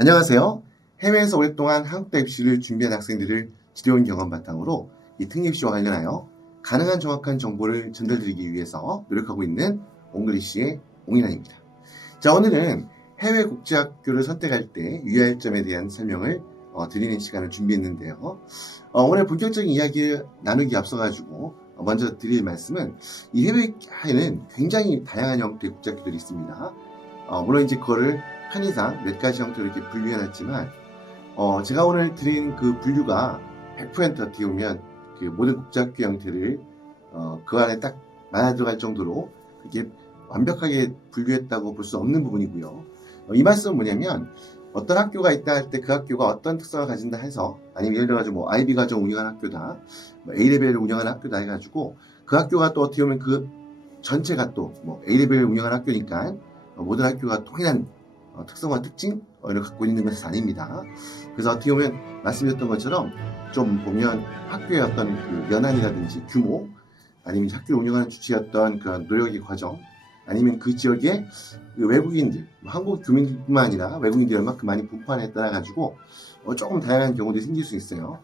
안녕하세요. 해외에서 오랫동안 한국대 입시를 준비한 학생들을 지려온 경험 바탕으로 이 특례입시와 관련하여 가능한 정확한 정보를 전달드리기 위해서 노력하고 있는 옹글리시의 옹이란입니다. 자, 오늘은 해외 국제학교를 선택할 때 유의할 점에 대한 설명을 드리는 시간을 준비했는데요. 오늘 본격적인 이야기를 나누기 앞서가지고 먼저 드릴 말씀은 이 해외에는 굉장히 다양한 형태의 국제학교들이 있습니다. 물론 이제 그거를 편의상 몇 가지 형태로 이렇게 분류해놨지만 제가 오늘 드린 그 분류가 100% 어떻게 보면 그 모든 국제학교 형태를 그 안에 딱 맞아 들어갈 정도로 그게 완벽하게 분류했다고 볼 수 없는 부분이고요. 이 말씀은 뭐냐면 어떤 학교가 있다 할 때 그 학교가 어떤 특성을 가진다 해서 아니면 예를 들어가지고 뭐 IB 과정 운영하는 학교다, 뭐 A레벨을 운영하는 학교다 해가지고 그 학교가 또 어떻게 보면 그 전체가 또 뭐 A레벨을 운영하는 학교니까 모든 학교가 동일한 특성과 특징을 갖고 있는 것은 아닙니다. 그래서 어떻게 보면 말씀드렸던 것처럼 좀 보면 학교의 어떤 그 연한이라든지 규모 아니면 학교를 운영하는 주체였던 그런 노력의 과정 아니면 그 지역의 그 외국인들 한국 교민뿐만 아니라 외국인들이 얼마큼 많이 분포하느냐에 따라 가지고 조금 다양한 경우들이 생길 수 있어요.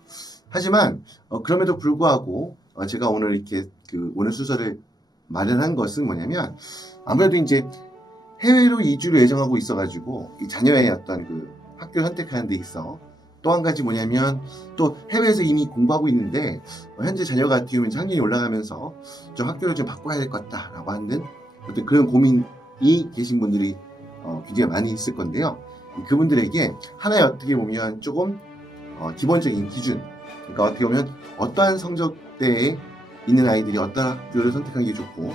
하지만 그럼에도 불구하고 제가 오늘 이렇게 그 오늘 순서를 마련한 것은 뭐냐면 아무래도 이제 해외로 이주를 예정하고 있어가지고 이 자녀의 어떤 그 학교를 선택하는 데 있어 또 한 가지 뭐냐면 또 해외에서 이미 공부하고 있는데 현재 자녀가 어떻게 보면 학년이 올라가면서 좀 학교를 좀 바꿔야 될 것 같다라고 하는 어떤 그런 고민이 계신 분들이 굉장히 많이 있을 건데요. 그분들에게 하나의 어떻게 보면 조금 기본적인 기준, 그러니까 어떻게 보면 어떠한 성적대에 있는 아이들이 어떤 학교를 선택하는 게 좋고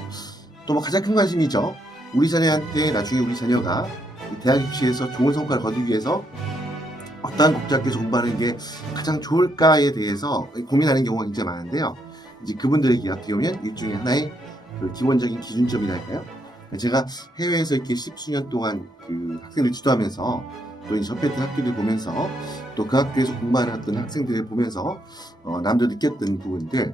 또 뭐 가장 큰 관심이죠. 우리 자녀한테 나중에 우리 자녀가 대학 입시에서 좋은 성과를 거두기 위해서 어떠한 국제학교에서 공부하는 게 가장 좋을까에 대해서 고민하는 경우가 굉장히 많은데요. 이제 그분들에게 어떻게 보면 일종의 하나의 그 기본적인 기준점이랄까요? 제가 해외에서 이렇게 10수년 동안 그 학생들 지도하면서 또 이 접했던 학교들 보면서 또 그 학교에서 공부하는 어떤 학생들을 보면서 남들 느꼈던 부분들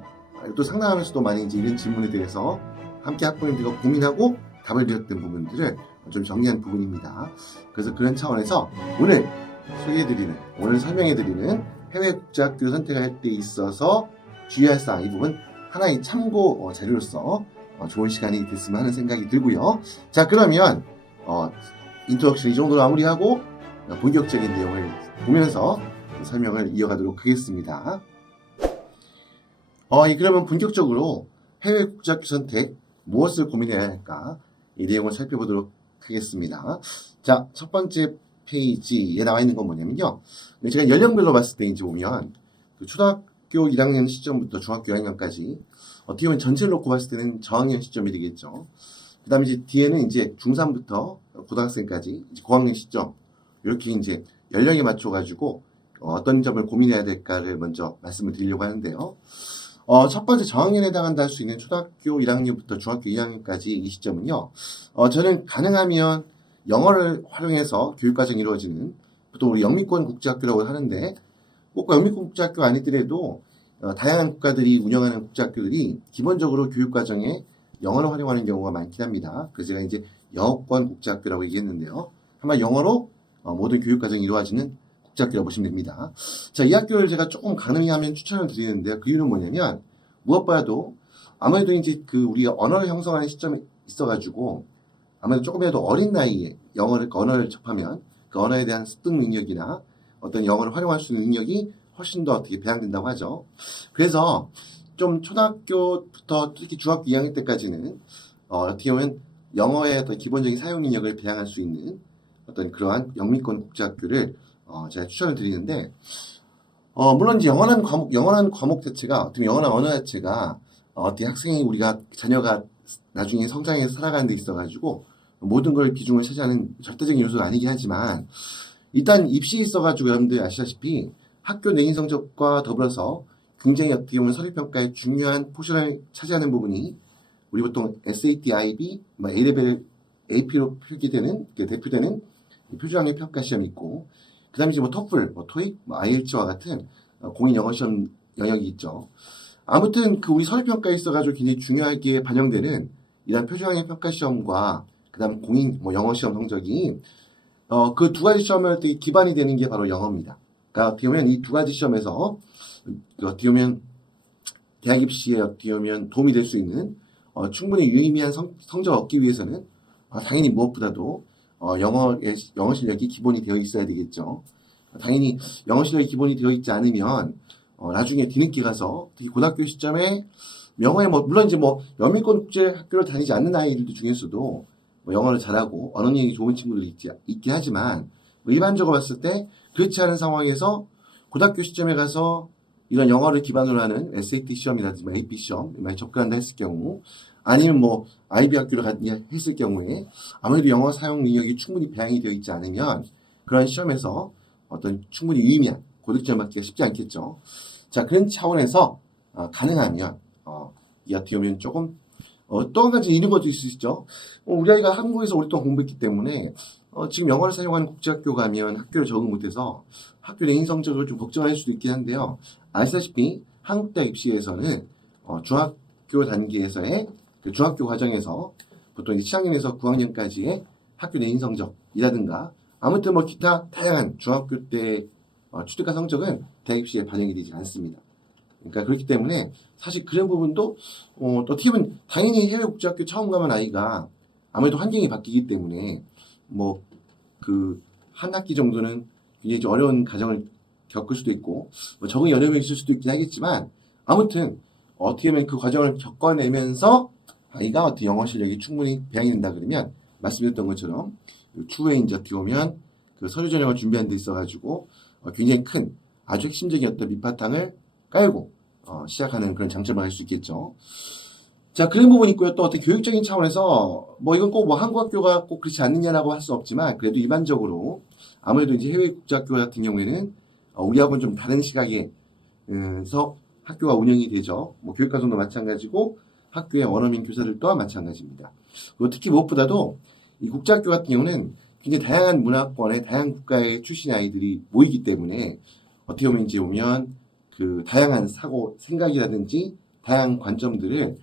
또 상담하면서도 많이 이제 이런 질문에 대해서 함께 학부모님들과 고민하고 답을 드렸던 부분들을 좀 정리한 부분입니다. 그래서 그런 차원에서 오늘 설명해드리는 해외 국제학교 선택할 때 있어서 주의할 사항 이 부분 하나의 참고 자료로서 좋은 시간이 됐으면 하는 생각이 들고요. 자, 그러면 인트로덕션 이 정도로 마무리하고 본격적인 내용을 보면서 설명을 이어가도록 하겠습니다. 그러면 본격적으로 해외 국제학교 선택 무엇을 고민해야 할까 이 내용을 살펴보도록 하겠습니다. 자, 첫 번째 페이지에 나와 있는 건 뭐냐면요. 제가 연령별로 봤을 때 이제 보면 그 초등학교 1학년 시점부터 중학교 1학년까지 어떻게 보면 전체를 놓고 봤을 때는 저학년 시점이 되겠죠. 그 다음에 이제 뒤에는 이제 중3부터 고등학생까지 이제 고학년 시점 이렇게 이제 연령에 맞춰가지고 어떤 점을 고민해야 될까를 먼저 말씀을 드리려고 하는데요. 첫 번째 저학년에 해당한다 할 수 있는 초등학교 1학년부터 중학교 2학년까지 이 시점은요. 저는 가능하면 영어를 활용해서 교육과정이 이루어지는 또 우리 영미권 국제학교라고 하는데 꼭 영미권 국제학교가 아니더라도 다양한 국가들이 운영하는 국제학교들이 기본적으로 교육과정에 영어를 활용하는 경우가 많긴 합니다. 그래서 제가 이제 영어권 국제학교라고 얘기했는데요. 아마 영어로 모든 교육과정이 이루어지는 국제학교라고 보시면 됩니다. 자, 이 학교를 제가 조금 가능하면 추천을 드리는데요. 그 이유는 뭐냐면 무엇보다도 아무래도 이제 그 우리가 언어를 형성하는 시점에 있어가지고 아무래도 조금이라도 어린 나이에 언어를 접하면 그 언어에 대한 습득 능력이나 어떤 영어를 활용할 수 있는 능력이 훨씬 더 어떻게 배양된다고 하죠. 그래서 좀 초등학교부터 특히 중학교 2학년 때까지는 어떻게 보면 영어의 어떤 기본적인 사용 능력을 배양할 수 있는 어떤 그러한 영미권 국제학교를 제가 추천을 드리는데 물론 이제 영어라는 과목 자체가 어떻게 영어나 언어 자체가 어떻게 우리가 자녀가 나중에 성장해서 살아가는 데 있어가지고 모든 걸 비중을 차지하는 절대적인 요소는 아니긴 하지만 일단 입시에 있어가지고 여러분들이 아시다시피 학교 내신 성적과 더불어서 굉장히 어떻게 보면 서류평가에 중요한 포션을 차지하는 부분이 우리 보통 SAT, IB, A레벨, AP로 대표되는 표준학력 평가 시험이 있고 그 다음에 이제 뭐 토플, 토익, IELTS와 같은 공인 영어 시험 영역이 있죠. 아무튼 그 우리 서류평가에 있어가지고 굉장히 중요하게 반영되는 이런 표준학력 평가 시험과 그 다음 공인 영어 시험 성적이 그 두 가지 시험을 되게 기반이 되는 게 바로 영어입니다. 그러니까 어떻게 보면 이 두 가지 시험에서 어떻게 보면 대학 입시에 어떻게 보면 도움이 될 수 있는 충분히 유의미한 성적을 얻기 위해서는 당연히 무엇보다도 영어 실력이 기본이 되어 있어야 되겠죠. 당연히 영어 실력이 기본이 되어 있지 않으면 나중에 뒤늦게 가서 특히 고등학교 시점에 영어에 물론 이제 영미권 국제 학교를 다니지 않는 아이들도 중에서도 영어를 잘하고 언어 능력이 좋은 친구들이 있긴 하지만 일반적으로 봤을 때 그렇지 않은 상황에서 고등학교 시점에 가서 이런 영어를 기반으로 하는 SAT 시험이라든지 AP 시험 만약 접근한다 했을 경우 아니면 IB 학교를 갔냐 했을 경우에 아무래도 영어 사용 능력이 충분히 배양이 되어 있지 않으면 그런 시험에서 어떤 충분히 유의미한 고득점을 받기가 쉽지 않겠죠. 자, 그런 차원에서 가능하면 이 어떻게 보면 조금 또 한 가지 이런 것도 있을 수 있죠. 우리 아이가 한국에서 오랫동안 공부했기 때문에 지금 영어를 사용하는 국제학교 가면 학교를 적응 못해서 학교 내인 성적을 좀 걱정할 수도 있긴 한데요. 아시다시피 한국대학 입시에서는 중학교 단계에서의 그 중학교 과정에서 보통 이제 7학년에서 9학년까지의 학교 내인 성적이라든가 아무튼 기타 다양한 중학교 때 취득한 성적은 대학 입시에 반영이 되지 않습니다. 그러니까 그렇기 때문에 사실 그런 부분도 또 어떻게 보면 당연히 해외 국제학교 처음 가면 아이가 아무래도 환경이 바뀌기 때문에 그 한 학기 정도는 굉장히 좀 어려운 과정을 겪을 수도 있고 적응이 어려움이 있을 수도 있긴 하겠지만 아무튼 어떻게 보면 그 과정을 겪어내면서 아이가 어떻게 영어 실력이 충분히 배양이 된다 그러면 말씀드렸던 것처럼 추후에 이제 어떻게 보면 그 서류 전형을 준비하는 데 있어가지고 굉장히 큰 아주 핵심적인 어떤 밑바탕을 깔고 시작하는 그런 장점을 할 수 있겠죠. 자, 그런 부분이 있고요. 또 어떤 교육적인 차원에서 이건 꼭 한국 학교가 꼭 그렇지 않느냐라고 할 수 없지만 그래도 일반적으로 아무래도 이제 해외 국제학교 같은 경우에는 우리하고는 좀 다른 시각에서 학교가 운영이 되죠. 교육과정도 마찬가지고 학교의 원어민 교사들 또한 마찬가지입니다. 그리고 특히 무엇보다도 이 국제학교 같은 경우는 굉장히 다양한 문화권의 다양한 국가의 출신 아이들이 모이기 때문에 어떻게 보면 이제 그 다양한 생각이라든지 다양한 관점들을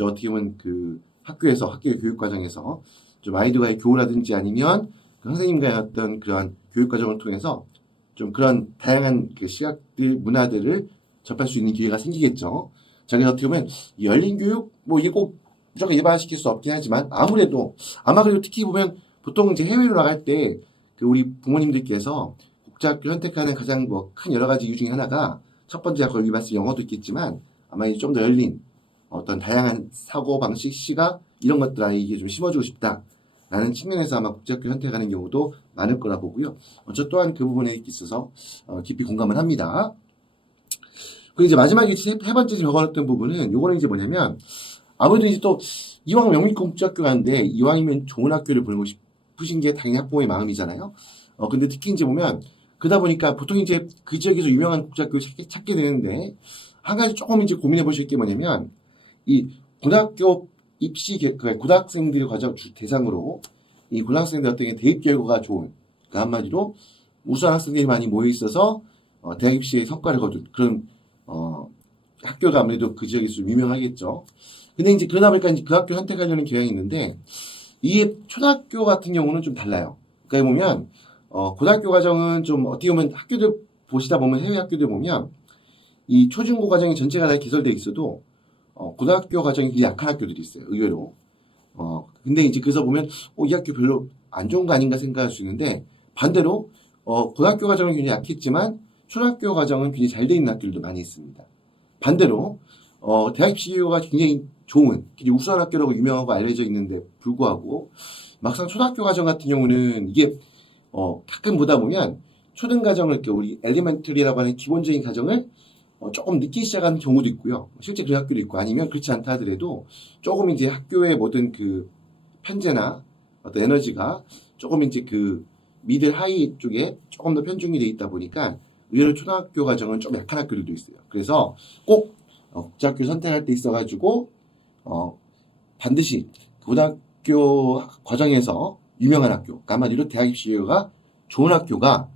어떻게 보면 그 학교의 교육 과정에서 좀 아이들과의 교우라든지 아니면 그 선생님과의 어떤 그러한 교육 과정을 통해서 좀 그런 다양한 그 시각들, 문화들을 접할 수 있는 기회가 생기겠죠. 자, 그래서 어떻게 보면 이 열린 교육, 이게 꼭 무조건 일반화시킬 수 없긴 하지만 아무래도 아마 그리고 특히 보면 보통 이제 해외로 나갈 때 그 우리 부모님들께서 국제학교 선택하는 가장 큰 여러 가지 이유 중에 하나가 첫 번째 아까 여기 말씀 영어도 있겠지만 아마 좀 더 열린 어떤 다양한 사고 방식, 시각 이런 것들 아이에게 좀 심어주고 싶다라는 측면에서 아마 국제학교 선택하는 경우도 많을 거라 보고요. 저 또한 그 부분에 있어서 깊이 공감을 합니다. 그리고 이제 마지막에 세 번째 적어놨던 부분은 요거는 이제 뭐냐면 아무래도 이제 또 이왕 명문권 국제학교 가는데 이왕이면 좋은 학교를 보내고 싶으신 게 당연히 학부모의 마음이잖아요. 근데 특히 이제 보면 그러다 보니까 보통 이제 그 지역에서 유명한 국제학교 찾게 되는데 한 가지 조금 이제 고민해 보실 게 뭐냐면 이 고등학교 입시 고등학생들 과정 대상으로 이 고등학생들 어떤 대입 결과가 좋은 그러니까 한마디로 우수한 학생들이 많이 모여 있어서 대학 입시에 성과를 거둔 그런 학교가 아무래도 그 지역에서 좀 유명하겠죠. 근데 이제 그러다 보니까 이제 그 학교 선택하려는 경향이 있는데 이게 초등학교 같은 경우는 좀 달라요. 그러니까 보면 고등학교 과정은 좀 어떻게 보면 학교들 보시다 보면 해외 학교들 보면 이 초중고 과정이 전체가 다 개설되어 있어도 고등학교 과정이 굉장히 약한 학교들이 있어요. 의외로. 근데 이제 그래서 보면 이 학교 별로 안 좋은 거 아닌가 생각할 수 있는데 반대로 고등학교 과정은 굉장히 약했지만 초등학교 과정은 굉장히 잘 돼 있는 학교들도 많이 있습니다. 반대로 대학 입시가 굉장히 좋은 굉장히 우수한 학교라고 유명하고 알려져 있는데 불구하고 막상 초등학교 과정 같은 경우는 이게 가끔 보다 보면 초등 과정을 이렇게 우리 엘리멘터리라고 하는 기본적인 과정을 조금 늦게 시작하는 경우도 있고요. 실제 그런 학교도 있고 아니면 그렇지 않다 하더라도 조금 이제 학교의 모든 그 편제나 어떤 에너지가 조금 이제 그 미들 하이 쪽에 조금 더 편중이 돼 있다 보니까 의외로 초등학교 과정은 좀 약한 학교들도 있어요. 그래서 꼭 국제학교 선택할 때 있어가지고 반드시 고등학교 과정에서 유명한 학교, 그러니까 한마디로 대학 입시가 좋은 학교가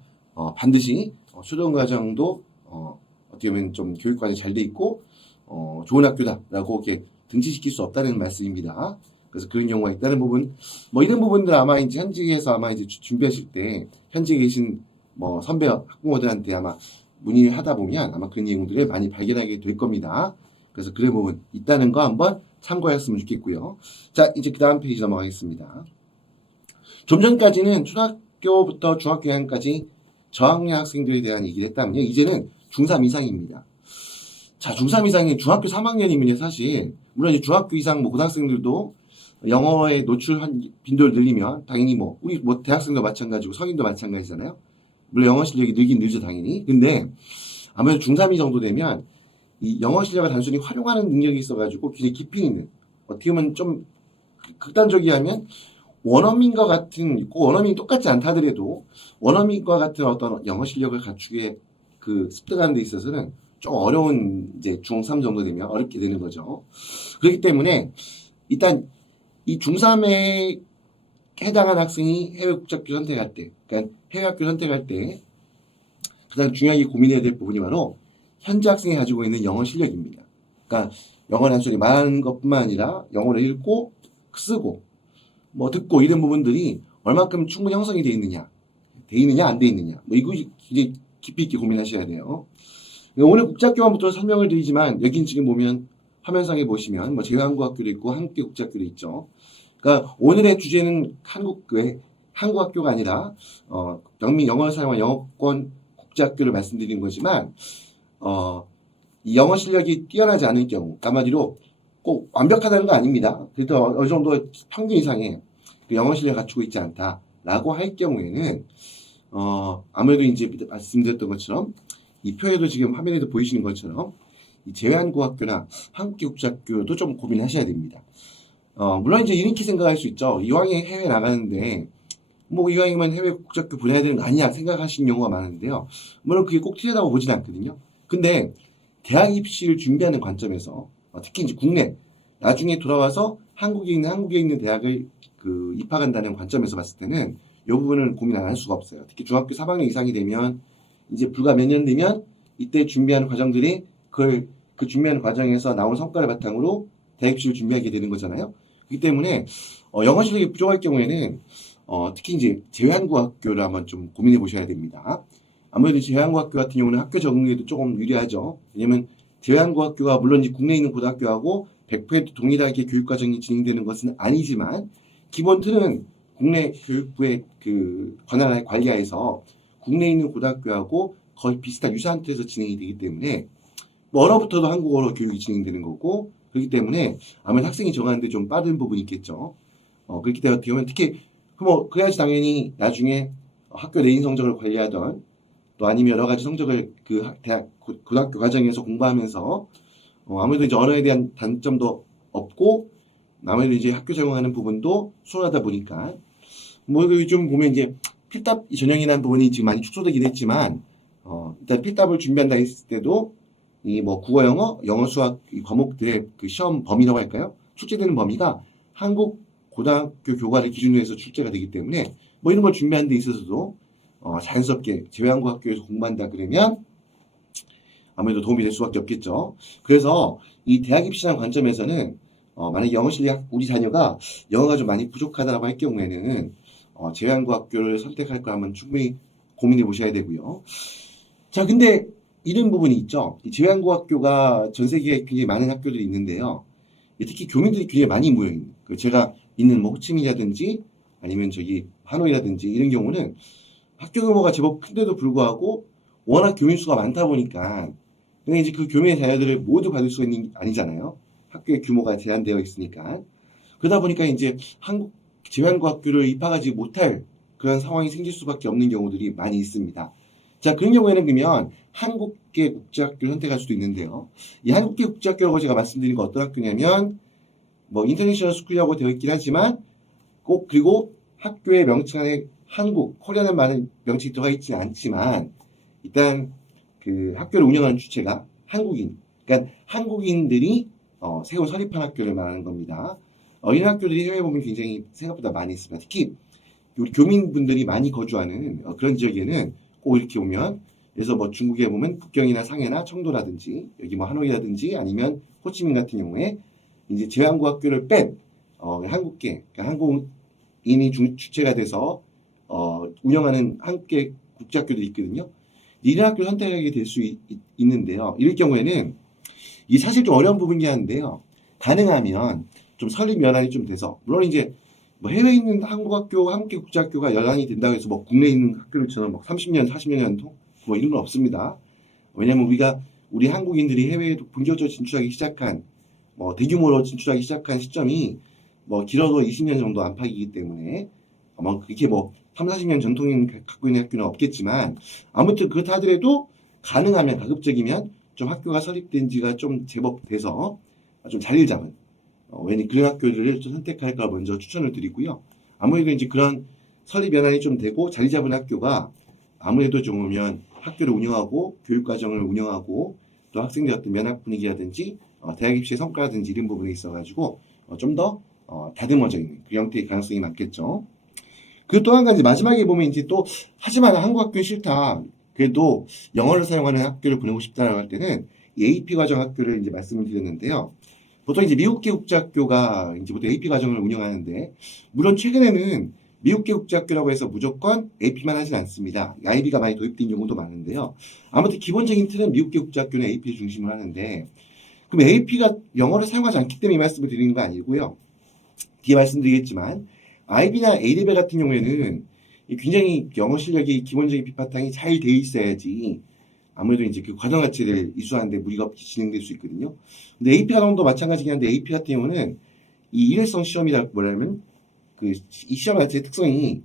반드시 초등 과정도 어떻게 보면 좀 교육과정이 잘 돼 있고 좋은 학교다라고 이렇게 등치시킬 수 없다는 말씀입니다. 그래서 그런 경우가 있다는 부분, 뭐 이런 부분들 아마 이제 현직에서 아마 이제 준비하실 때 현직에 계신 뭐 선배 학부모들한테 아마 문의를 하다 보면 아마 그런 내용들을 많이 발견하게 될 겁니다. 그래서 그런 부분 있다는 거 한번 참고하셨으면 좋겠고요. 자, 이제 그 다음 페이지 넘어가겠습니다. 좀 전까지는 초등학교부터 중학교 2학년까지 저학년 학생들에 대한 얘기를 했다면요. 이제는 중3 이상입니다. 자, 중3 이상이 중학교 3학년이면 사실, 물론 이제 중학교 이상 뭐 고등학생들도 영어에 노출한 빈도를 늘리면 당연히 뭐, 우리 뭐 대학생도 마찬가지고 성인도 마찬가지잖아요. 물론 영어 실력이 늘긴 늘죠, 당연히. 근데 아무래도 중3이 정도 되면 이 영어 실력을 단순히 활용하는 능력이 있어가지고 굉장히 깊이 있는, 어떻게 보면 좀 극단적이 하면 원어민과 같은, 꼭 원어민이 똑같지 않다 하더라도 원어민과 같은 어떤 영어 실력을 갖추게 습득하는 데 있어서는 좀 어려운 이제 중3 정도 되면 어렵게 되는 거죠. 그렇기 때문에 일단 이 중3에 해당한 학생이 해외 국제학교 선택할 때, 그러니까 해외 학교 선택할 때 가장 중요하게 고민해야 될 부분이 바로 현재 학생이 가지고 있는 영어 실력입니다. 그러니까 영어를 단순히 말하는 것뿐만 아니라 영어를 읽고 쓰고 뭐 듣고 이런 부분들이 얼마큼 충분히 형성이 돼 있느냐 안 돼 있느냐, 뭐 이거 굉장히 깊이 있게 고민하셔야 돼요. 오늘 국제학교부터 설명을 드리지만 여긴 지금 보면 화면상에 보시면 뭐 제외한국학교도 있고 한국계 국제학교도 있죠. 그러니까 오늘의 주제는 한국 학교가 아니라 영어를 사용한 영어권 국제학교를 말씀드린 거지만 이 영어 실력이 뛰어나지 않을 경우, 한마디로 꼭 완벽하다는 거 아닙니다. 그래도 어느 정도 평균 이상의 영어 실력을 갖추고 있지 않다라고 할 경우에는 아무래도 이제 말씀드렸던 것처럼 이 표에도 지금 화면에도 보이시는 것처럼 이 제외한국학교나 한국계 국제학교도 좀 고민하셔야 됩니다. 물론 이제 이렇게 생각할 수 있죠. 이왕에 해외 나가는데 뭐 이왕이면 해외 국제학교 보내야 되는 거 아니야 생각하시는 경우가 많은데요. 물론 그게 꼭 틀리다고 보진 않거든요. 근데 대학 입시를 준비하는 관점에서 특히 이제 국내 나중에 돌아와서 한국에 있는 대학을 입학한다는 관점에서 봤을 때는 이 부분은 고민 안 할 수가 없어요. 특히 중학교 3학년 이상이 되면 이제 불과 몇 년 되면 이때 준비하는 과정들이 그 준비하는 과정에서 나온 성과를 바탕으로 대학 입시를 준비하게 되는 거잖아요. 그렇기 때문에 영어 실력이 부족할 경우에는 특히 이제 제외한국학교를 한번 좀 고민해 보셔야 됩니다. 아무래도 제외한국학교 같은 경우는 학교 적응에도 조금 유리하죠. 왜냐면 제외한국학교가 물론 이제 국내에 있는 고등학교하고 100% 동일하게 교육과정이 진행되는 것은 아니지만 기본 틀은 국내 교육부의 권한을 관리하에서 국내에 있는 고등학교하고 거의 비슷한 유사한 틀에서 진행이 되기 때문에 뭐 언어부터도 한국어로 교육이 진행되는 거고, 그렇기 때문에 아무래도 학생이 정하는데 좀 빠른 부분이 있겠죠. 그렇기 때문에 특히 그래야지 당연히 나중에 학교 내인 성적을 관리하던 또 아니면 여러 가지 성적을 대학 고등학교 과정에서 공부하면서 아무래도 이제 언어에 대한 단점도 없고 아무래도 이제 학교 적용하는 부분도 수월하다 보니까 뭐 요즘 보면 이제 필답 전형이라는 부분이 지금 많이 축소되긴 했지만 일단 필답을 준비한다 했을 때도 이 뭐 국어, 영어, 수학 이 과목들의 시험 범위라고 할까요? 출제되는 범위가 한국 고등학교 교과를 기준으로 해서 출제가 되기 때문에 뭐 이런 걸 준비하는 데 있어서도 자연스럽게 제외한국학교에서 공부한다 그러면 아무래도 도움이 될 수밖에 없겠죠. 그래서 이 대학 입시라는 관점에서는 만약에 영어 실력 우리 자녀가 영어가 좀 많이 부족하다고 할 경우에는 제외한국학교를 선택할 거 한번 충분히 고민해 보셔야 되고요. 자, 근데 이런 부분이 있죠. 이 제외한국학교가 전 세계에 굉장히 많은 학교들이 있는데요. 특히 교민들이 굉장히 많이 모여 있는. 제가 있는 뭐 호치민이라든지 아니면 저기 하노이라든지 이런 경우는 학교 규모가 제법 큰데도 불구하고 워낙 교민 수가 많다 보니까 근데 이제 그 교민의 자녀들을 모두 받을 수 있는 게 아니잖아요. 학교의 규모가 제한되어 있으니까. 그러다 보니까 이제 제외한국학교를 입학하지 못할 그런 상황이 생길 수밖에 없는 경우들이 많이 있습니다. 자, 그런 경우에는 그러면 한국계 국제학교를 선택할 수도 있는데요. 이 한국계 국제학교라고 제가 말씀드린 건 어떤 학교냐면 뭐 인터내셔널 스쿨이라고 되어 있긴 하지만 꼭 그리고 학교의 명칭 안에 한국, 코리아는 많은 명칭이 들어가 있지는 않지만 일단 학교를 운영하는 주체가 한국인, 그러니까 한국인들이 새로 설립한 학교를 말하는 겁니다. 이런 학교들이 해외에 보면 굉장히 생각보다 많이 있습니다. 특히 우리 교민분들이 많이 거주하는 그런 지역에는 꼭 이렇게 오면 그래서 뭐 중국에 보면 북경이나 상해나 청도라든지 여기 뭐 하노이라든지 아니면 호치민 같은 경우에 이제 제외한국학교를 뺀 한국계, 그러니까 한국인이 주체가 돼서 운영하는 한국계 국제학교들이 있거든요. 이런 학교를 선택하게 될 수 있는데요. 이럴 경우에는 이 사실 좀 어려운 부분이긴 한데요. 가능하면 좀 설립 연한이 좀 돼서, 물론 이제 뭐 해외에 있는 한국 학교, 한국계 국제학교가 연한이 된다고 해서 뭐 국내에 있는 학교들처럼 막 30년, 40년 연통 뭐 이런 건 없습니다. 왜냐면 우리 한국인들이 해외에 본격적으로 진출하기 시작한, 뭐 대규모로 진출하기 시작한 시점이 뭐 길어도 20년 정도 안팎이기 때문에 뭐 그렇게 뭐 3, 40년 전통인 갖고 있는 학교는 없겠지만, 아무튼 그렇다 하더라도 가능하면 가급적이면 좀 학교가 설립된 지가 좀 제법 돼서 좀 자리를 잡은, 왜냐면 그런 학교를 좀 선택할까 먼저 추천을 드리고요. 아무래도 이제 그런 설립 연한이 좀 되고 자리 잡은 학교가 아무래도 좋으면 학교를 운영하고 교육과정을 운영하고 또 학생들 어떤 면학 분위기라든지 대학 입시의 성과라든지 이런 부분에 있어가지고 좀 더 다듬어져 있는 그 형태의 가능성이 많겠죠. 그리고 또 한 가지 마지막에 보면 이제 또 하지만 한국 학교는 싫다. 그래도 영어를 사용하는 학교를 보내고 싶다라고 할 때는 이 AP 과정 학교를 이제 말씀을 드렸는데요. 보통 이제 미국계 국제학교가 이제 보통 AP 과정을 운영하는데, 물론 최근에는 미국계 국제학교라고 해서 무조건 AP만 하진 않습니다. IB가 많이 도입된 경우도 많은데요. 아무튼 기본적인 틀은 미국계 국제학교는 AP를 중심으로 하는데, 그럼 AP가 영어를 사용하지 않기 때문에 이 말씀을 드리는 거 아니고요. 뒤에 말씀드리겠지만 IB나 A레벨 같은 경우에는 굉장히 영어 실력이 기본적인 비바탕이 잘 돼 있어야지 아무래도 이제 그 과정 자체를 이수하는데 무리가 없이 진행될 수 있거든요. 근데 AP 과정도 마찬가지긴 한데 AP 같은 경우는 이 일회성 시험이라 뭐냐면 이 시험 자체의 특성이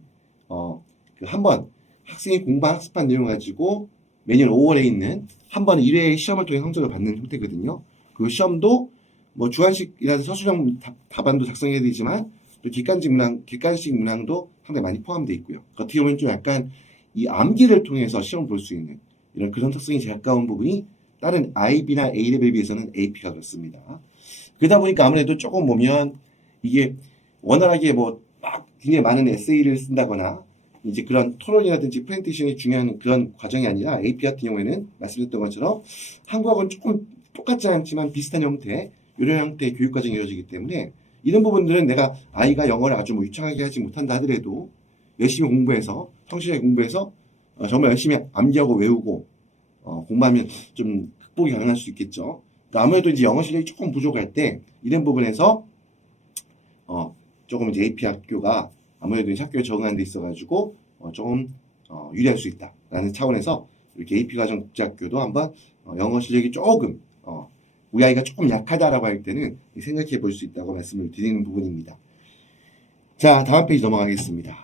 그 한번 학생이 공부한 학습한 내용 가지고 매년 5월에 있는 한 번 1회 시험을 통해 성적을 받는 형태거든요. 그 시험도 뭐 주관식이라든 서술형 답안도 작성해야 되지만 또 객관식 문항도 상당히 많이 포함되어 있고요. 어떻게 보면 좀 약간 이 암기를 통해서 시험 볼 수 있는 이런 그런 특성이 제일 가까운 부분이 다른 IB나 A레벨에 비해서는 AP가 그렇습니다. 그러다 보니까 아무래도 조금 보면 이게 원활하게 뭐 막 굉장히 많은 에세이를 쓴다거나 이제 그런 토론이라든지 프레젠테이션이 중요한 그런 과정이 아니라 AP 같은 경우에는 말씀드렸던 것처럼 한국하고는 조금 똑같지 않지만 비슷한 형태, 이런 형태의 교육 과정이 이루어지기 때문에 이런 부분들은 내가 아이가 영어를 아주 뭐 유창하게 하지 못한다 하더라도 열심히 공부해서 성실하게 공부해서 정말 열심히 암기하고 외우고 공부하면 좀 극복이 가능할 수 있겠죠. 그러니까 아무래도 이제 영어 실력이 조금 부족할 때 이런 부분에서 조금 이제 AP 학교가 아무래도 이제 학교에 적응하는 데 있어가지고 조금 유리할 수 있다라는 차원에서 이렇게 AP 과정 국제학교도 한번 영어 실력이 조금 우리 아이가 조금 약하다라고 할 때는 생각해 볼 수 있다고 말씀을 드리는 부분입니다. 자, 다음 페이지 넘어가겠습니다.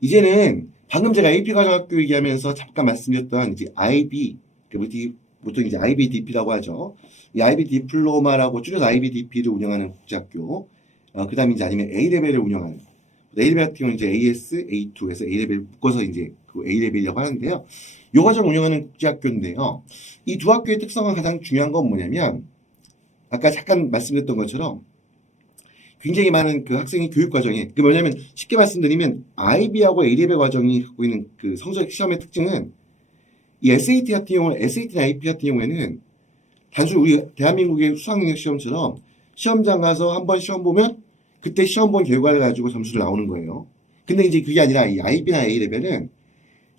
이제는 방금 제가 AP 과정학교 얘기하면서 잠깐 말씀드렸던 이제 IB, 보통 이제 IBDP라고 하죠. 이 IB 디플로마라고 줄여서 IBDP를 운영하는 국제학교, 그 다음에 이제 아니면 A레벨을 운영하는, A레벨 같은 경우는 이제 AS, A2에서 A레벨 묶어서 이제 그 A레벨이라고 하는데요. 요 과정 운영하는 국제학교인데요. 이 두 학교의 특성은 가장 중요한 건 뭐냐면, 아까 잠깐 말씀드렸던 것처럼 굉장히 많은 그 학생의 교육 과정에, 그 뭐냐면 쉽게 말씀드리면 IB하고 A레벨 과정이 갖고 있는 그 성적 시험의 특징은 이 SAT 같은 경우는, SAT나 AP 같은 경우에는 단순히 우리 대한민국의 수학능력 시험처럼 시험장 가서 한번 시험 보면 그때 시험 본 결과를 가지고 점수를 나오는 거예요. 근데 이제 그게 아니라 이 IB나 A레벨은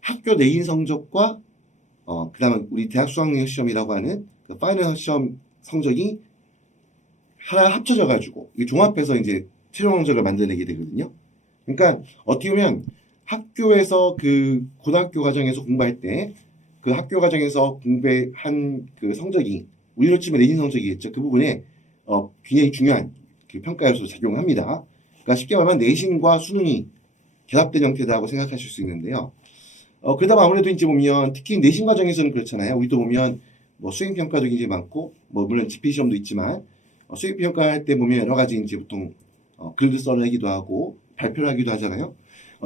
학교 내인 성적과 그 다음에 우리 대학 수학능력 시험이라고 하는 그 파이널 시험 성적이 하나 합쳐져 가지고 종합해서 이제 최종 성적을 만들어내게 되거든요. 그러니까 어떻게 보면 학교에서 그 고등학교 과정에서 공부할 때 그 학교 과정에서 공부한 그 성적이 우리로 치면 내신 성적이겠죠. 그 부분에 굉장히 중요한 그 평가 요소로 작용합니다. 그러니까 쉽게 말하면 내신과 수능이 결합된 형태라고 생각하실 수 있는데요. 그러다 보면 아무래도 이제 보면 특히 내신 과정에서는 그렇잖아요. 우리도 보면 뭐 수행 평가도 굉장히 많고 뭐 물론 집필 시험도 있지만 수행 평가할 때 보면 여러 가지 이제 보통 글도 써내기도 하고 발표를 하기도 하잖아요.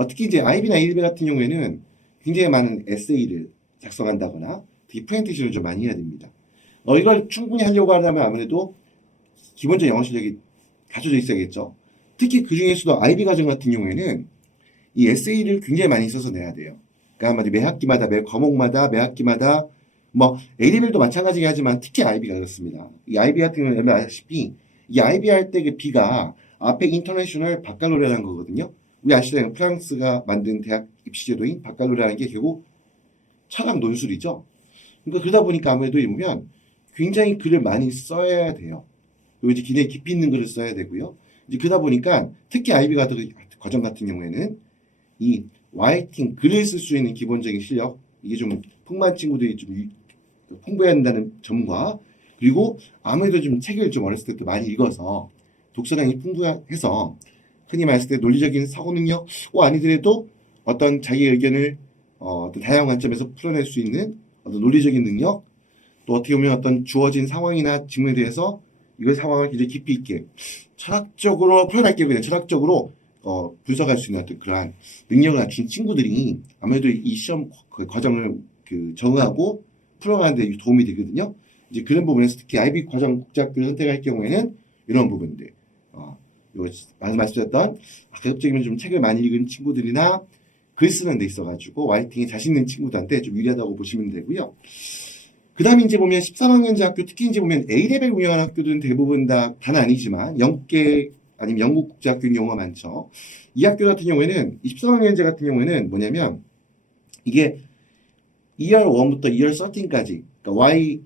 특히 이제 IB나 A레벨 같은 경우에는 굉장히 많은 에세이를 작성한다거나 특히 프레젠테이션을 좀 많이 해야 됩니다. 이걸 충분히 하려고 하려면 아무래도 기본적 영어 실력이 갖춰져 있어야겠죠. 특히 그 중에서도 IB 과정 같은 경우에는 이 에세이를 굉장히 많이 써서 내야 돼요. 그러니까 한마디로 매 학기마다, 매 과목마다, 매 학기마다 뭐 A레벨도 마찬가지긴 하지만 특히 IB가 그렇습니다. 이 IB 같은 경우는 아시다시피 이 IB 할 때 그 B가 앞에 인터내셔널 바칼로레라는 거거든요. 우리 아시잖아요. 프랑스가 만든 대학 입시제도인 바칼로레라는 게 결국 철학 논술이죠. 그러니까 그러다 보니까 아무래도 보면 굉장히 글을 많이 써야 돼요. 그리고 이제 굉장히 깊이 있는 글을 써야 되고요. 이제 그러다 보니까 특히 IB 과정 같은 경우에는 이 라이팅, 글을 쓸 수 있는 기본적인 실력, 이게 좀 풍부한 친구들이 좀 풍부해야 한다는 점과, 그리고 아무래도 좀 책을 좀 어렸을 때부터 많이 읽어서 독서량이 풍부해서 흔히 말했을 때 논리적인 사고 능력, 아니더라도 어떤 자기 의견을 어떤 다양한 관점에서 풀어낼 수 있는 어떤 논리적인 능력, 또 어떻게 보면 어떤 주어진 상황이나 질문에 대해서 이걸 상황을 굉장히 깊이 있게 철학적으로 표현할게요. 그냥 철학적으로 분석할 수 있는 어떤 그러한 능력을 갖춘 친구들이 아무래도 이 시험 그 과정을 적응하고 풀어가는 데 도움이 되거든요. 이제 그런 부분에서 특히 IB 과정 국제학교를 선택할 경우에는 이런 부분들, 말씀드렸던 가급적이면 좀 책을 많이 읽은 친구들이나 글 쓰는 데 있어가지고 와이팅이 자신 있는 친구들한테 좀 유리하다고 보시면 되고요. 그 다음에 이제 보면 13학년제 학교, 특히 이제 보면 A레벨 운영하는 학교들은 대부분 다는 아니지만 영계 아니면 영국 국제학교인 경우가 많죠. 이 학교 같은 경우에는 13학년제 같은 경우에는 뭐냐면 이게 2월 1부터 2월 13까지 그러니까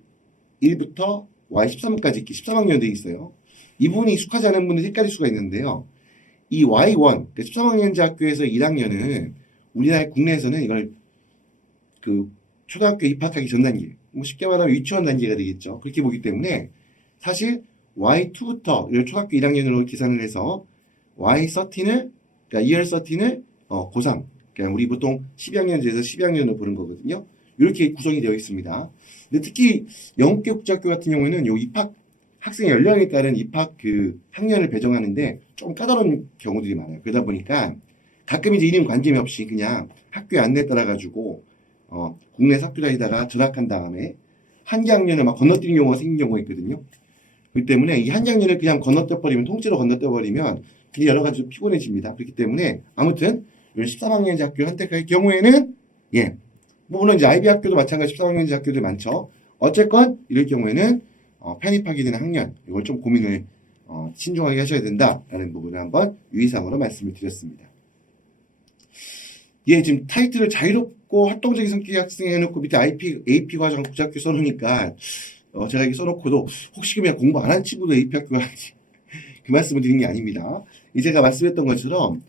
Y1부터 Y13까지 이렇게 13학년들이 있어요. 이 부분이 익숙하지 않은 분들이 헷갈릴 수가 있는데요. 이 Y1, 그러니까 13학년제 학교에서 1학년은 우리나라 국내에서는 이걸 그 초등학교 입학하기 전 단계, 뭐 쉽게 말하면 유치원 단계가 되겠죠. 그렇게 보기 때문에 사실 Y2부터 초등학교 1학년으로 계산을 해서 Y13을, 그러니까 2월 13을 고3, 그러니까 우리 보통 12학년제에서 12학년으로 보는 거거든요. 이렇게 구성이 되어 있습니다. 근데 특히 영국계 국제학교 같은 경우에는 요 입학 학생 연령에 따른 입학 그 학년을 배정하는데 좀 까다로운 경우들이 많아요. 그러다 보니까 가끔 이제 이름 관계미 없이 그냥 학교에 안내에 따라 가지고 국내 학교 다니다가 전학한 다음에 한 학년을 막 건너뛰는 경우가 생긴 경우가 있거든요. 그렇기 때문에 이 한 학년을 그냥 건너뛰어버리면, 통째로 건너뛰어버리면 그게 여러 가지로 피곤해집니다. 그렇기 때문에 아무튼 13학년제 학교를 선택할 경우에는 뭐 물론 이제 IB 학교도 마찬가지 13학년제 학교들 많죠. 어쨌건 이럴 경우에는 편입하게 되는 학년, 이걸 좀 고민을 신중하게 하셔야 된다라는 부분을 한번 유의사항으로 말씀을 드렸습니다. 지금 타이틀을 자유롭고 활동적인 성격의 학생 해놓고 밑에 AP 과정 국제학교 써놓으니까 제가 이렇게 써놓고도 혹시 그냥 공부 안 한 친구도 AP 학교 가는지 그 말씀을 드린 게 아닙니다. 제가 말씀했던 것처럼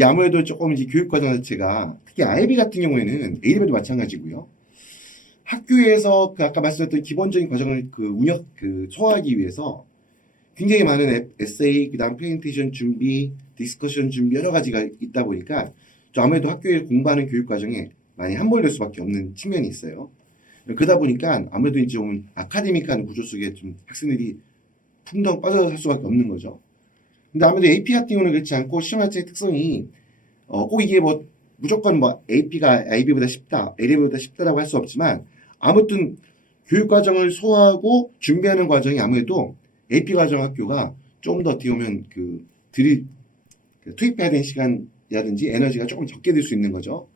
아무래도 조금 이제 교육 과정 자체가 특히 IB 같은 경우에는 A레벨도 마찬가지고요. 학교에서 아까 말씀드렸던 기본적인 과정을 소화하기 위해서 굉장히 많은 에세이, 그다음 프레젠테이션 준비, 디스커션 준비 여러 가지가 있다 보니까 좀 아무래도 학교에 공부하는 교육 과정에 많이 함몰될 수밖에 없는 측면이 있어요. 그러다 보니까 아무래도 이제 좀 아카데믹한 구조 속에 좀 학생들이 풍덩 빠져살 수밖에 없는 거죠. 근데 아무래도 AP 같은 경우는 그렇지 않고 시험 자체의 특성이 꼭 이게 뭐 무조건 뭐 AP가 IB보다 쉽다, A레벨보다 쉽다라고 할 수 없지만 아무튼 교육 과정을 소화하고 준비하는 과정이 아무래도 AP 과정 학교가 좀 더 어떻게 보면 투입해야 되는 시간이라든지 에너지가 조금 적게 들 수 있는 거죠.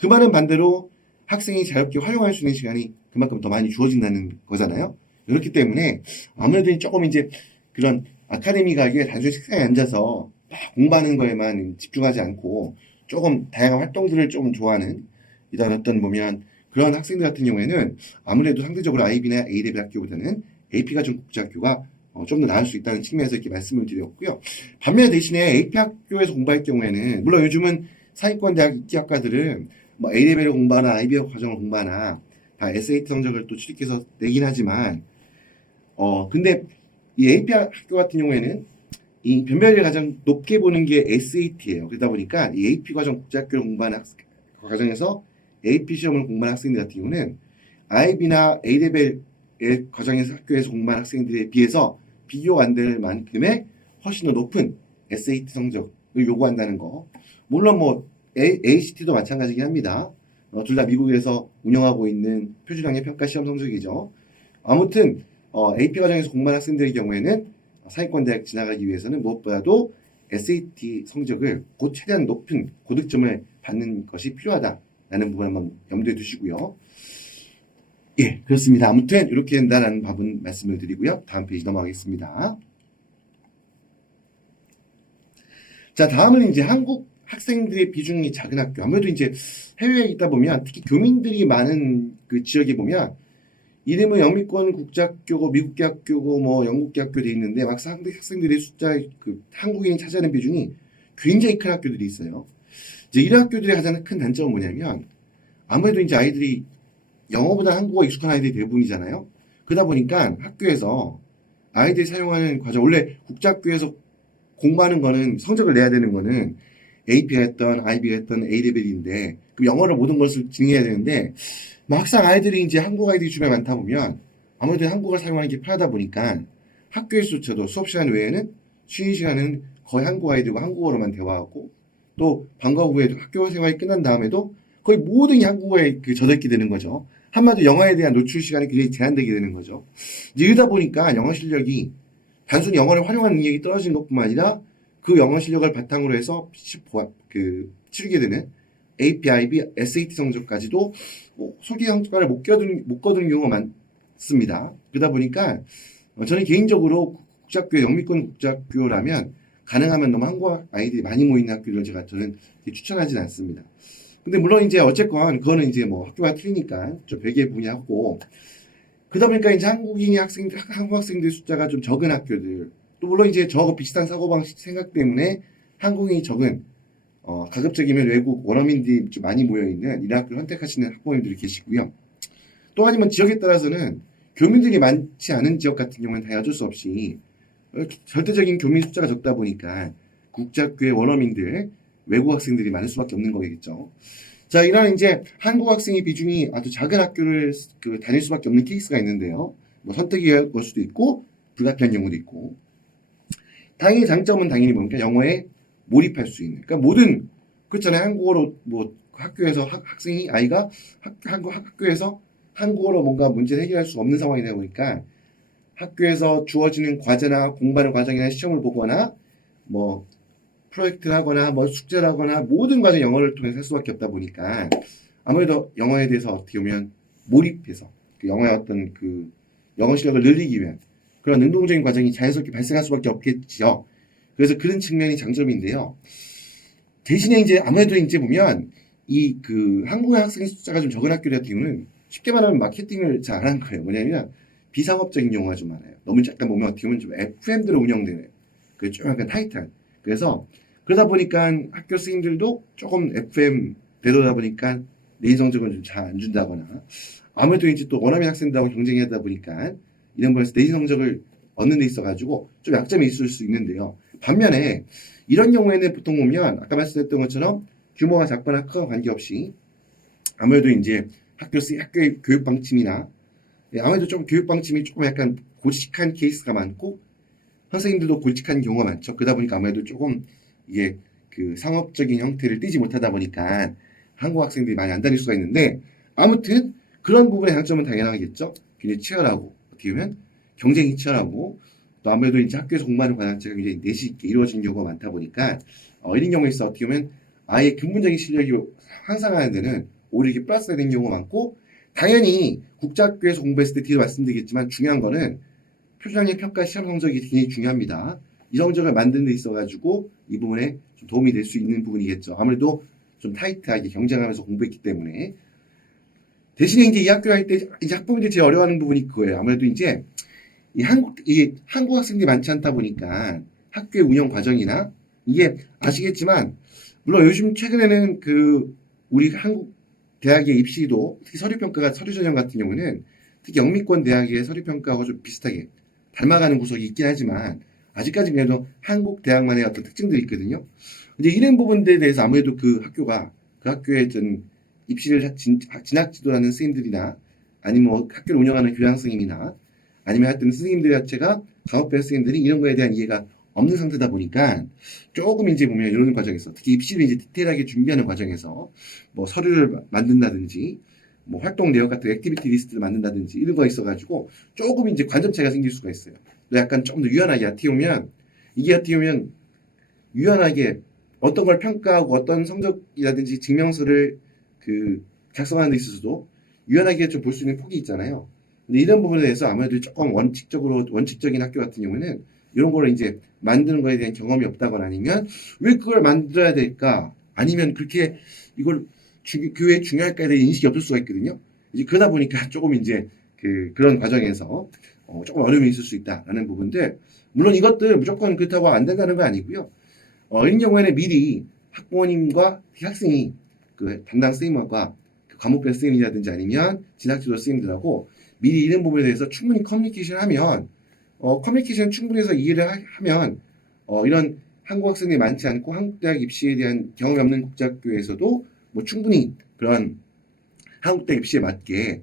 그 말은 반대로 학생이 자유롭게 활용할 수 있는 시간이 그만큼 더 많이 주어진다는 거잖아요. 그렇기 때문에 아무래도 조금 이제 그런 아카데미가에 단순히 책상에 앉아서 공부하는 거에만 집중하지 않고 조금 다양한 활동들을 좀 좋아하는 이런 어떤 보면 그런 학생들 같은 경우에는 아무래도 상대적으로 IB나 A레벨 학교보다는 AP가 좀 국제학교가 좀 더 나을 수 있다는 측면에서 이렇게 말씀을 드렸고요. 반면에 대신에 AP 학교에서 공부할 경우에는 물론 요즘은 사회권 대학 입시학과들은 뭐 A레벨을 공부하나 IB 과정을 공부하나 다 SAT 성적을 또 취득해서 내긴 하지만 근데 이 AP 학교 같은 경우에는 이 변별력을 가장 높게 보는 게 SAT예요. 그러다 보니까 이 AP 과정 국제학교를 공부하는 과정에서 AP 시험을 공부하는 학생들 같은 경우는 IB나 A레벨 과정에서 학교에서 공부하는 학생들에 비해서 비교가 안 될 만큼의 훨씬 더 높은 SAT 성적을 요구한다는 거. 물론 뭐 ACT도 마찬가지긴 합니다. 둘 다 미국에서 운영하고 있는 표준학력 평가 시험 성적이죠. 아무튼 AP 과정에서 공부하는 학생들의 경우에는 사회권 대학 지나가기 위해서는 무엇보다도 SAT 성적을 최대한 높은 고득점을 받는 것이 필요하다라는 부분 한번 염두에 두시고요. 그렇습니다. 아무튼 이렇게 된다라는 부분 말씀을 드리고요. 다음 페이지 넘어가겠습니다. 자, 다음은 이제 한국 학생들의 비중이 작은 학교. 아무래도 이제 해외에 있다 보면 특히 교민들이 많은 그 지역에 보면 이름은 영미권 국제학교고 미국계 학교고 뭐 영국계 학교 돼 있는데 막상 학생들의 숫자 그 한국인이 차지하는 비중이 굉장히 큰 학교들이 있어요. 이제 이런 학교들의 가장 큰 단점은 뭐냐면 아무래도 이제 아이들이 영어보다 한국어 익숙한 아이들이 대부분이잖아요. 그러다 보니까 학교에서 아이들이 사용하는 과정 원래 국제학교에서 공부하는 거는 성적을 내야 되는 거는 AP가 했던 IB가 했던 A레벨인데 그 영어를 모든 것을 증해야 되는데 막상 아이들이 이제 한국 아이들이 주변에 많다 보면 아무래도 한국어를 사용하는 게 편하다 보니까 학교에서조차도 수업 시간 외에는 쉬는 시간은 거의 한국 아이들과 한국어로만 대화하고 또 방과 후에 학교 생활이 끝난 다음에도 거의 모든 게 한국어에 그 젖어있게 되는 거죠. 한마디로 영어에 대한 노출 시간이 굉장히 제한되게 되는 거죠. 이제 이러다 보니까 영어 실력이 단순히 영어를 활용하는 능력이 떨어진 것뿐만 아니라 그 영어 실력을 바탕으로 해서 치르게 되는 APIB, SAT 성적까지도 소개 성과를 못 거두는 경우가 많습니다. 그러다 보니까 저는 개인적으로 국제학교, 영미권 국제학교라면 가능하면 너무 한국 아이들이 많이 모이는 학교를 저는 추천하진 않습니다. 근데 물론 이제 어쨌건 그거는 이제 뭐 학교가 틀리니까 좀 별개의 분야고 그러다 보니까 이제 한국 학생들 숫자가 좀 적은 학교들 또 물론 이제 저하고 비슷한 사고방식 생각 때문에 한국인이 적은 가급적이면 외국 원어민들이 좀 많이 모여있는 이런 학교를 선택하시는 학부모님들이 계시고요. 또 아니면 지역에 따라서는 교민들이 많지 않은 지역 같은 경우는 다 어쩔 수 없이 절대적인 교민 숫자가 적다 보니까 국제학교의 원어민들, 외국 학생들이 많을 수밖에 없는 거겠죠. 자, 이런 이제 한국 학생의 비중이 아주 작은 학교를 다닐 수밖에 없는 케이스가 있는데요. 뭐 선택이 걸 수도 있고 불가피한 경우도 있고. 당연히 장점은 당연히 뭡니까? 영어에 몰입할 수 있는. 그러니까 모든 그렇잖아요. 한국어로 뭐 학교에서 학생이 아이가 학교에서 한국어로 뭔가 문제를 해결할 수 없는 상황이 되다 보니까 학교에서 주어지는 과제나 공부하는 과정이나 시험을 보거나 뭐 프로젝트를 하거나 뭐 숙제를 하거나 모든 과정 영어를 통해서 할 수밖에 없다 보니까 아무래도 영어에 대해서 어떻게 보면 몰입해서 그 영어의 어떤 그 영어 실력을 늘리기 위한 그런 능동적인 과정이 자연스럽게 발생할 수밖에 없겠지요. 그래서 그런 측면이 장점인데요. 대신에 이제 아무래도 이제 보면 이 그 한국의 학생 숫자가 좀 적은 학교 같은 경우는 쉽게 말하면 마케팅을 잘 안 하는 거예요. 뭐냐면 비상업적인 경우가 좀 많아요. 너무 약간 보면 어떻게 보면 좀 FM대로 운영되는 좀 약간 타이트한. 그래서 그러다 보니까 학교 스님들도 조금 FM 되돌아 보니까 내신 성적을 좀 잘 안 준다거나 아무래도 이제 또 원어민 학생들하고 경쟁이 하다 보니까 이런 거에서 내신 성적을 얻는 데 있어가지고 좀 약점이 있을 수 있는데요. 반면에 이런 경우에는 보통 보면 아까 말씀드렸던 것처럼 규모가 작거나 크거나 관계없이 아무래도 이제 학교의 교육 방침이나 아무래도 좀 교육 방침이 조금 약간 고직한 케이스가 많고 선생님들도 고직한 경우가 많죠. 그러다 보니까 아무래도 조금 이게 그 상업적인 형태를 띠지 못하다 보니까 한국 학생들이 많이 안 다닐 수가 있는데 아무튼 그런 부분의 장점은 당연하겠죠. 굉장히 치열하고 어떻게 보면 경쟁이 치열하고 또 아무래도 이제 학교에서 공부하는 과정 자체가 굉장히 내실 있게 이루어진 경우가 많다 보니까 이런 경우에 있어 어떻게 보면 아예 근본적인 실력이 향상하는 데는 오히려 이게 플러스가 되는 경우가 많고 당연히 국제학교에서 공부했을 때 뒤로 말씀드리겠지만 중요한 거는 표준학력 평가 시험 성적이 굉장히 중요합니다. 이 성적을 만드는 데 있어가지고 이 부분에 좀 도움이 될 수 있는 부분이겠죠. 아무래도 좀 타이트하게 경쟁하면서 공부했기 때문에 대신에 이제 이 학교 할 때 이제 학부모들이 제일 어려워하는 부분이 그거예요. 아무래도 이제 이 한국 학생들이 많지 않다 보니까 학교의 운영 과정이나 이게 아시겠지만 물론 요즘 최근에는 그 우리 한국 대학의 입시도 특히 서류평가가 서류 전형 같은 경우는 특히 영미권 대학의 서류평가하고 좀 비슷하게 닮아가는 구석이 있긴 하지만 아직까지 그래도 한국 대학만의 어떤 특징들이 있거든요. 근데 이런 부분들에 대해서 아무래도 그 학교의 좀 입시를 진학 지도하는 선생님들이나 아니면 뭐 학교를 운영하는 교장 선생님이나 아니면 하여튼 선생님들 자체가 강업배 선생님들이 이런 거에 대한 이해가 없는 상태다 보니까 조금 이제 보면 이런 과정에서 특히 입시를 이제 디테일하게 준비하는 과정에서 뭐 서류를 만든다든지 뭐 활동 내역 같은 액티비티 리스트를 만든다든지 이런 거 있어가지고 조금 이제 관점 차이가 생길 수가 있어요. 약간 좀 더 유연하게 어떻게 보면 유연하게 어떤 걸 평가하고 어떤 성적이라든지 증명서를 그 작성하는 데 있어서도 유연하게 좀 볼 수 있는 폭이 있잖아요. 근데 이런 부분에 대해서 아무래도 조금 원칙적인 학교 같은 경우는 이런 거를 이제 만드는 거에 대한 경험이 없다거나 아니면 왜 그걸 만들어야 될까? 아니면 그렇게 이걸 교회에 중요할까에 대한 인식이 없을 수가 있거든요. 이제 그러다 보니까 조금 이제 그런 과정에서 조금 어려움이 있을 수 있다라는 부분들. 물론 이것들 무조건 그렇다고 안 된다는 건 아니고요. 이런 경우에는 미리 학부모님과 학생이 그 담당 선생님과 그 과목별 선생님이라든지 아니면 진학지도 선생님들하고 미리 이런 부분에 대해서 충분히 커뮤니케이션하면 커뮤니케이션 충분히 해서 이해를 하면 이런 한국 학생들이 많지 않고 한국 대학 입시에 대한 경험이 없는 국제학교에서도 뭐 충분히 그런 한국 대학 입시에 맞게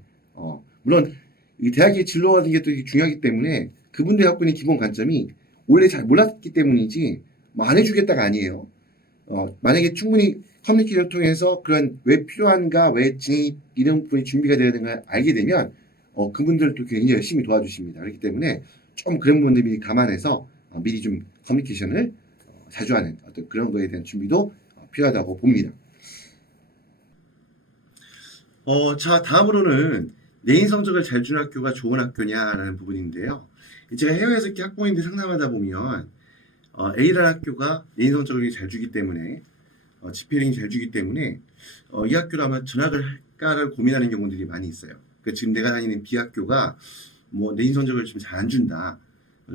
물론 이 대학의 진로 같은 게 또 중요하기 때문에 그분들 학부의 기본 관점이 원래 잘 몰랐기 때문이지 뭐 안 해주겠다가 아니에요. 만약에 충분히 커뮤니케이션을 통해서 그런 왜 필요한가, 왜 진입 이런 부분이 준비가 되어야 되는가 알게 되면 그분들도 굉장히 열심히 도와주십니다. 그렇기 때문에 좀 그런 부분들 미리 감안해서 미리 좀 커뮤니케이션을 자주 하는 어떤 그런 거에 대한 준비도 필요하다고 봅니다. 자, 다음으로는 내인 성적을 잘 주는 학교가 좋은 학교냐라는 부분인데요. 제가 해외에서 이렇게 학부모님들 상담하다 보면 A라는 학교가 내인 성적을 잘 주기 때문에 지필링이 잘 주기 때문에 이 학교로 아마 전학을 할까를 고민하는 경우들이 많이 있어요. 그러니까 지금 내가 다니는 B 학교가 뭐 내인 성적을 좀 잘 안 준다,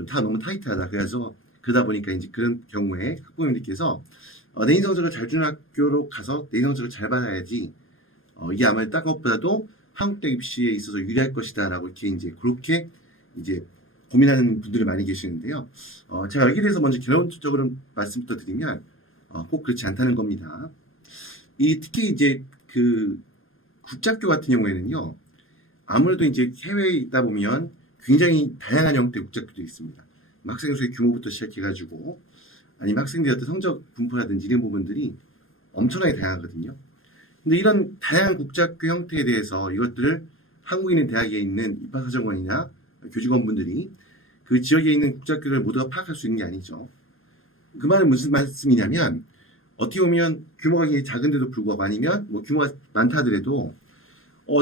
다 너무 타이트하다. 그래서 그러다 보니까 이제 그런 경우에 학부모님들께서 내인 성적을 잘 주는 학교로 가서 내인 성적을 잘 받아야지 이게 아마 딴 것보다도 한국대 입시에 있어서 유리할 것이다라고 이렇게 이제 그렇게 이제 고민하는 분들이 많이 계시는데요. 제가 여기에 대해서 먼저 결론적으로 말씀부터 드리면 꼭 그렇지 않다는 겁니다. 특히 이제 그 국제학교 같은 경우에는요, 아무래도 이제 해외에 있다 보면 굉장히 다양한 형태의 국제학교도 있습니다. 학생 수의 규모부터 시작해가지고 아니면 학생들의 어떤 성적 분포라든지 이런 부분들이 엄청나게 다양하거든요. 근데 이런 다양한 국제학교 형태에 대해서 이것들을 한국에 있는 대학에 있는 입학사정관이나 교직원분들이 그 지역에 있는 국제학교를 모두가 파악할 수 있는 게 아니죠. 그 말은 무슨 말씀이냐면 어떻게 보면 규모가 굉장히 작은데도 불구하고 아니면 뭐 규모가 많다 하더라도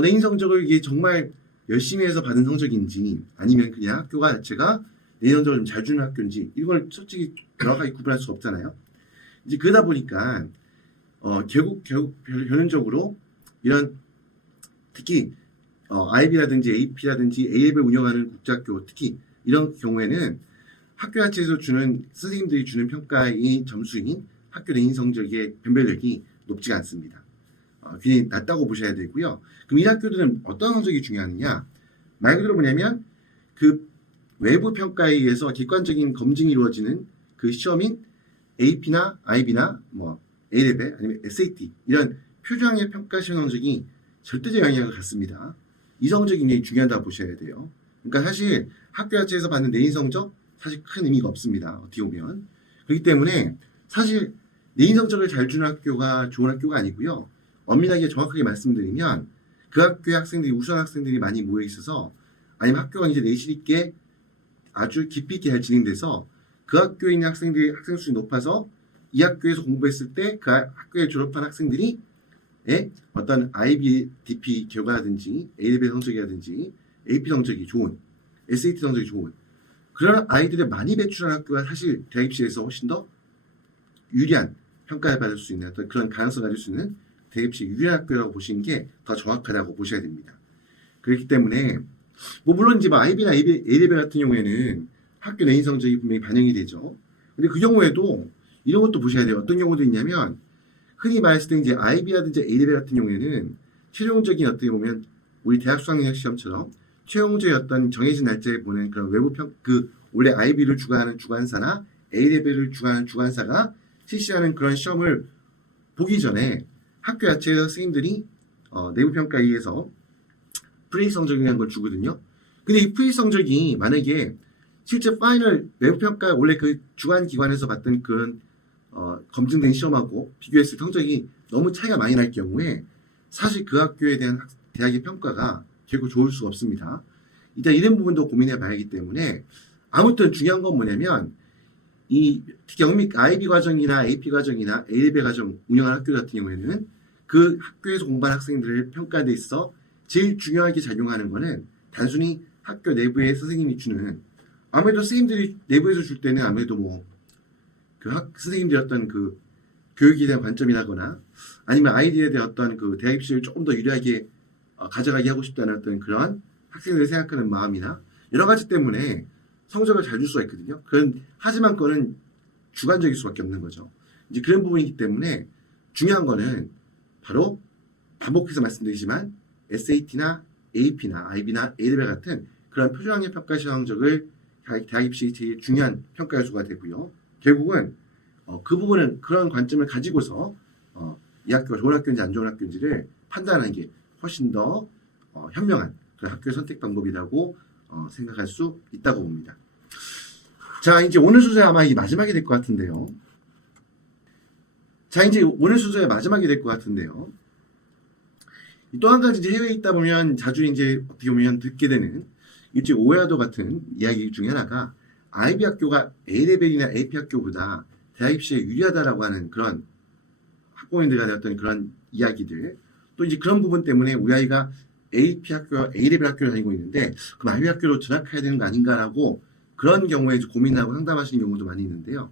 내인 성적을 이게 정말 열심히 해서 받은 성적인지 아니면 그냥 학교가 자체가 내인 성적을 좀 잘 주는 학교인지 이걸 솔직히 명확하게 구분할 수가 없잖아요. 이제 그러다 보니까 결국 결론적으로 이런 특히 IB라든지 AP라든지 A랩을 운영하는 국제학교 특히 이런 경우에는 학교 자체에서 주는 선생님들이 주는 평가의 점수인 학교 내인 성적의 변별력이 높지가 않습니다. 굉장히 낮다고 보셔야 되고요. 그럼 이 학교들은 어떤 성적이 중요하느냐? 말 그대로 뭐냐면 그 외부 평가에 의해서 객관적인 검증이 이루어지는 그 시험인 AP나 IB나 뭐 A레벨 아니면 SAT 이런 표준학력 평가 시험 성적이 절대적 영향을 갖습니다. 이 성적이 굉장히 중요하다고 보셔야 돼요. 그러니까 사실 학교 자체에서 받는 내인 성적 사실 큰 의미가 없습니다. 어떻게 보면. 그렇기 때문에 사실 내인 성적을 잘 주는 학교가 좋은 학교가 아니고요. 엄밀하게 정확하게 말씀드리면 그 학교의 학생들이 우수한 학생들이 많이 모여 있어서 아니면 학교가 이제 내실 있게 아주 깊이 있게 잘 진행돼서 그 학교에 있는 학생들이 학생 수준이 높아서 이 학교에서 공부했을 때 그 학교에 졸업한 학생들이 어떤 IBDP 결과라든지 A레벨 성적이라든지 AP 성적이 좋은 SAT 성적이 좋은 그런 아이들을 많이 배출한 학교가 사실 대학 입시에서 훨씬 더 유리한 평가를 받을 수 있는 어떤 그런 가능성을 가질 수 있는 대학 입시 유리한 학교라고 보시는 게 더 정확하다고 보셔야 됩니다. 그렇기 때문에 뭐 물론 이제 뭐 IB나 A레벨 같은 경우에는 학교 내인 성적이 분명히 반영이 되죠. 근데 그 경우에도 이런 것도 보셔야 돼요. 어떤 경우도 있냐면 흔히 말했을 때 이제 IB라든지 A레벨 같은 경우에는 최종적인 어떻게 보면 우리 대학 수학능력 시험처럼 최종적인 어떤 정해진 날짜에 보는 그런 외부 원래 IB를 주관하는 주관사나 A레벨을 주관하는 주관사가 실시하는 그런 시험을 보기 전에 학교 자체에서 선생님들이 내부 평가에 의해서 프리 성적이라는 걸 주거든요. 근데 이 프리 성적이 만약에 실제 파이널 내부 평가 원래 그 주관 기관에서 받던 그런 검증된 시험하고 비교했을 때 성적이 너무 차이가 많이 날 경우에 사실 그 학교에 대한 대학의 평가가 결국 좋을 수가 없습니다. 일단 이런 부분도 고민해 봐야 하기 때문에 아무튼 중요한 건 뭐냐면 특히 영미 IB 과정이나 AP 과정이나 A레벨 과정 운영하는 학교 같은 경우에는 그 학교에서 공부한 학생들을 평가돼 있어 제일 중요하게 작용하는 거는 단순히 학교 내부의 선생님이 주는 아무래도 선생님들이 내부에서 줄 때는 아무래도 뭐 그 선생님들의 어떤 그 교육에 대한 관점이라거나 아니면 아이디어에 대한 어떤 그 대학 입시를 조금 더 유리하게 가져가게 하고 싶다는 어떤 그런 학생들이 생각하는 마음이나 여러 가지 때문에 성적을 잘 줄 수가 있거든요. 하지만 그거는 주관적일 수밖에 없는 거죠. 이제 그런 부분이기 때문에 중요한 거는 바로 반복해서 말씀드리지만 SAT나 AP나 IB나 A레벨 같은 그런 표준학력 평가 시험 성적을 대학 입시 제일 중요한 평가 요소가 되고요. 결국은 그 부분은 그런 관점을 가지고서 이 학교가 좋은 학교인지 안 좋은 학교인지를 판단하는 게 훨씬 더 현명한 그런 학교 선택 방법이라고 생각할 수 있다고 봅니다. 자, 이제 오늘 순서에 아마 이 마지막이 될 것 같은데요. 자, 이제 오늘 순서의 마지막이 될 것 같은데요. 또 한 가지 이제 해외에 있다 보면 자주 이제 어떻게 보면 듣게 되는 일찍 오해와도 같은 이야기 중에 하나가 IB 학교가 A레벨이나 AP 학교보다 대학 입시에 유리하다라고 하는 그런 학부모님들 간의 어떤 그런 이야기들, 또 이제 그런 부분 때문에 우리 아이가 AP 학교와 A레벨 학교를 다니고 있는데 그럼 IB 학교로 전학해야 되는 거 아닌가라고 그런 경우에 고민하고 상담하시는 경우도 많이 있는데요.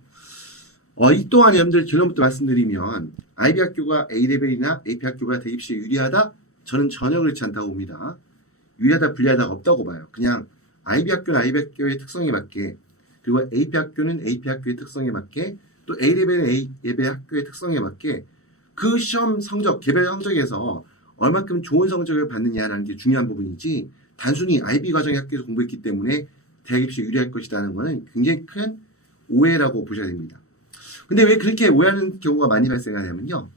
이 또한 여러분들 결론부터 말씀드리면 IB 학교가 A레벨이나 AP 학교가 대학 입시에 유리하다? 저는 전혀 그렇지 않다고 봅니다. 유리하다 불리하다가 없다고 봐요. 그냥 IB 학교는 IB 학교의 특성에 맞게, 그리고 AP 학교는 AP 학교의 특성에 맞게, 또 A레벨은 A레벨 학교의 특성에 맞게 그 시험 성적, 개별 성적에서 얼마큼 좋은 성적을 받느냐라는 게 중요한 부분이지, 단순히 IB 과정의 학교에서 공부했기 때문에 대학 입시에 유리할 것이라는 것은 굉장히 큰 오해라고 보셔야 됩니다. 근데 왜 그렇게 오해하는 경우가 많이 발생하냐면요.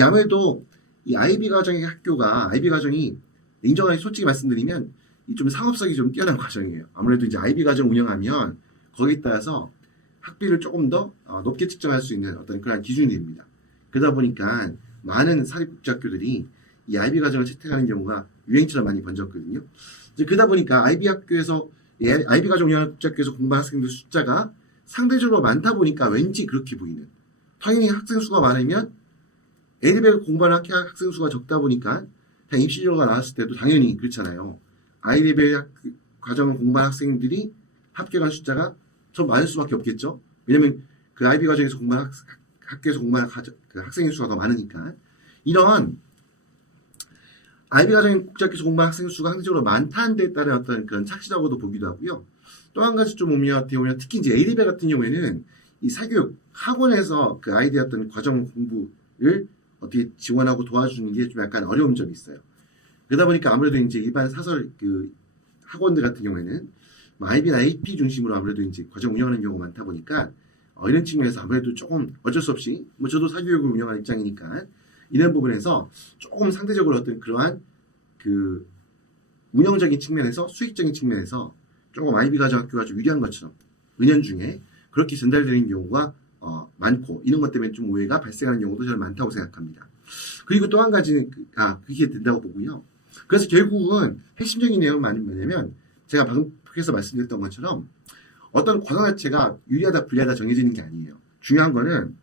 아무래도 이 IB 과정의 학교가, IB 과정이 인정하기 솔직히 말씀드리면 좀 상업성이 좀 뛰어난 과정이에요. 아무래도 이제 IB 과정 운영하면 거기에 따라서 학비를 조금 더 높게 측정할 수 있는 어떤 그런 기준이 됩니다. 그러다 보니까 많은 사립국제학교들이 이 IB 과정을 채택하는 경우가 유행처럼 많이 번졌거든요. 이제 그러다 보니까 IB 학교에서 IB 과정 운영하는 국제학교에서 공부하는 학생들 숫자가 상대적으로 많다 보니까 왠지 그렇게 보이는. 당연히 학생 수가 많으면 A레벨 공부하는 학생 수가 적다 보니까 그냥 입시 결과가 나왔을 때도 당연히 그렇잖아요. I레벨 과정을 공부한 학생들이 합격한 숫자가 더 많을 수밖에 없겠죠. 왜냐면 그 IB 과정에서 공부한 학교에서 공부한 그 학생의 수가 더 많으니까. 이런 IB 과정 국제학교에서 공부한 학생 수가 상대적으로 많다는 데에 따른 어떤 그런 착시라고도 보기도 하고요. 또 한 가지 좀 어떻게 보면 특히 이제 A레벨 같은 경우에는 이 사교육 학원에서 그 아이들의 어떤 과정 공부를 어떻게 지원하고 도와주는 게 좀 약간 어려운 점이 있어요. 그러다 보니까 아무래도 이제 일반 사설 그 학원들 같은 경우에는 IB나 AP 중심으로 아무래도 이제 과정 운영하는 경우가 많다 보니까 이런 측면에서 아무래도 조금 어쩔 수 없이 뭐 저도 사교육을 운영하는 입장이니까 이런 부분에서 조금 상대적으로 어떤 그러한 그 운영적인 측면에서 수익적인 측면에서 조금 IB 과정 학교가 좀 유리한 것처럼 은연중에 그렇게 전달되는 경우가 많고 이런 것 때문에 좀 오해가 발생하는 경우도 저는 많다고 생각합니다. 그리고 또 한 가지는 그게 된다고 보고요. 그래서 결국은 핵심적인 내용은 뭐냐면 제가 방금에서 말씀드렸던 것처럼 어떤 과정 자체가 유리하다 불리하다 정해지는 게 아니에요. 중요한 거는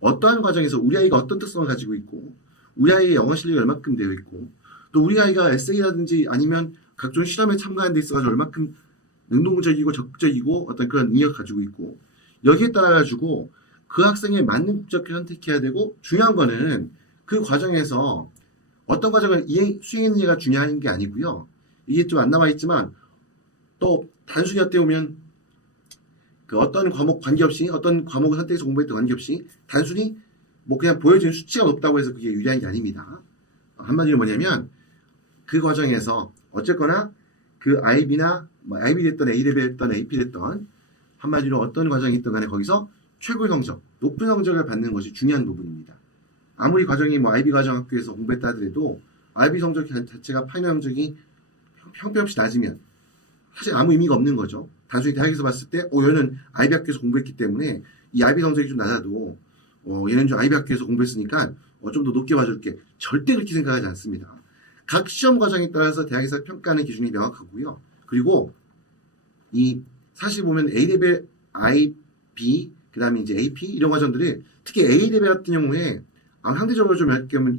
어떠한 과정에서 우리 아이가 어떤 특성을 가지고 있고 우리 아이의 영어 실력이 얼마큼 되어 있고 또 우리 아이가 에세이라든지 아니면 각종 실험에 참가하는 데 있어서 얼마큼 능동적이고 적극적이고 어떤 그런 능력을 가지고 있고 여기에 따라 가지고 그 학생에 맞는 국제학교 선택해야 되고 중요한 거는 그 과정에서 어떤 과정을 수행했느냐가 중요한 게 아니고요. 이게 좀 안 남아 있지만 또 단순히 어떻게 보면 그 어떤 과목 관계없이 어떤 과목을 선택해서 공부했던 관계없이 단순히 뭐 그냥 보여지는 수치가 높다고 해서 그게 유리한 게 아닙니다. 한마디로 뭐냐면 그 과정에서 어쨌거나 그 IB나 뭐 IB 됐던 A레벨 됐던 AP 됐던 한마디로 어떤 과정이 있든 간에 거기서 최고의 성적, 높은 성적을 받는 것이 중요한 부분입니다. 아무리 과정이 뭐 IB 과정 학교에서 공부했다 하더라도 IB 성적 자체가 파이널 성적이 형편없이 낮으면 사실 아무 의미가 없는 거죠. 단순히 대학에서 봤을 때 얘는 IB 학교에서 공부했기 때문에 이 IB 성적이 좀 낮아도 얘는 좀 IB 학교에서 공부했으니까 좀 더 높게 봐줄게. 절대 그렇게 생각하지 않습니다. 각 시험 과정에 따라서 대학에서 평가하는 기준이 명확하고요. 그리고 이 사실 보면 A레벨, IB, 그 다음에 이제 AP 이런 과정들이 특히 A레벨 같은 경우에 상대적으로 좀